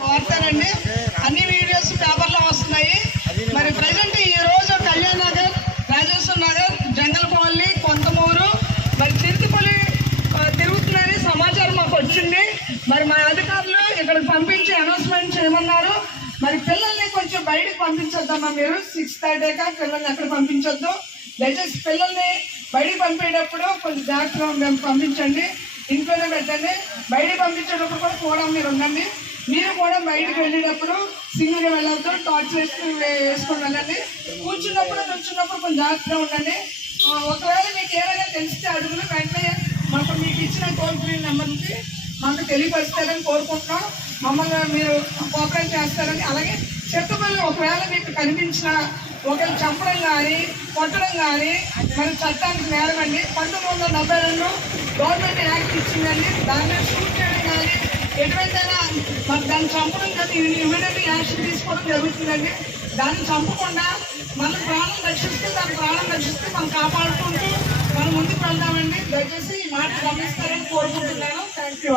వార్తనండి అన్ని వీడియోస్ పేపర్లో వస్తున్నాయి. మరి ప్రజెంట్ ఈ రోజు కళ్యాణ్ నగర్ రాజేశ్వర నగర్ జంగల్ కాలనీ కొంతమూరు మరి చిరుతిపల్లి తిరుగుతున్నాయని సమాచారం మాకు వచ్చింది. మరి మా అధికారులు ఇక్కడికి పంపించి అనౌన్స్మెంట్ చేయమన్నారు. మరి పిల్లల్ని కొంచెం బయటకు పంపించొద్దమ్మా మీరు. సిక్స్ థర్టీ థర్టీగా పిల్లల్ని ఎక్కడ పంపించొద్దు. దయచేసి పిల్లల్ని బయటకు పంపేటప్పుడు కొంచెం జాగ్రత్తగా మేము పంపించండి. ఇంట్లోనే పెట్టండి. బయటకు పంపించేటప్పుడు కూడా కూడా మీరు ఉండండి. మీరు కూడా బయటకు వెళ్ళేటప్పుడు సింగిల్గా వెళ్ళొద్దు టార్చ్ వేసుకుని వేసుకుని వెళ్ళండి. కూర్చున్నప్పుడు కూర్చున్నప్పుడు కొంచెం జాగ్రత్తగా ఉండండి. ఒకవేళ మీకు ఏమైనా తెలిస్తే అడుగులు వెంటనే మాకు మీకు ఇచ్చిన టోల్ ఫ్రీ నెంబర్కి మాకు తెలియపరుస్తారని కోరుకుంటున్నాం. మమ్మల్ని మీరు కోఆపరేట్ చేస్తారని అలాగే చెత్త ఒకవేళ మీకు కనిపించిన ఒకరు చంపడం కానీ కొట్టడం కానీ మరి చట్టానికి నేరమండి పంతొమ్మిది వందల డెబ్బై రెండు గవర్నమెంట్ యాక్ట్ ఇచ్చిందండి. దాని మీద షూట్ చేయడం కానీ ఎటువంటి మరి దాన్ని చంపడం కానీ ఇమీడియట్లీ యాక్షన్ తీసుకోవడం జరుగుతుందండి. దాన్ని చంపకుండా మన ప్రాణం రక్షిస్తే దాని ప్రాణం రక్షిస్తే మనం కాపాడుకుంటూ మనం ముందుకు వెళ్దామండి. దయచేసి ఈ మాట గమనిస్తారని కోరుకుంటున్నాను. Thank you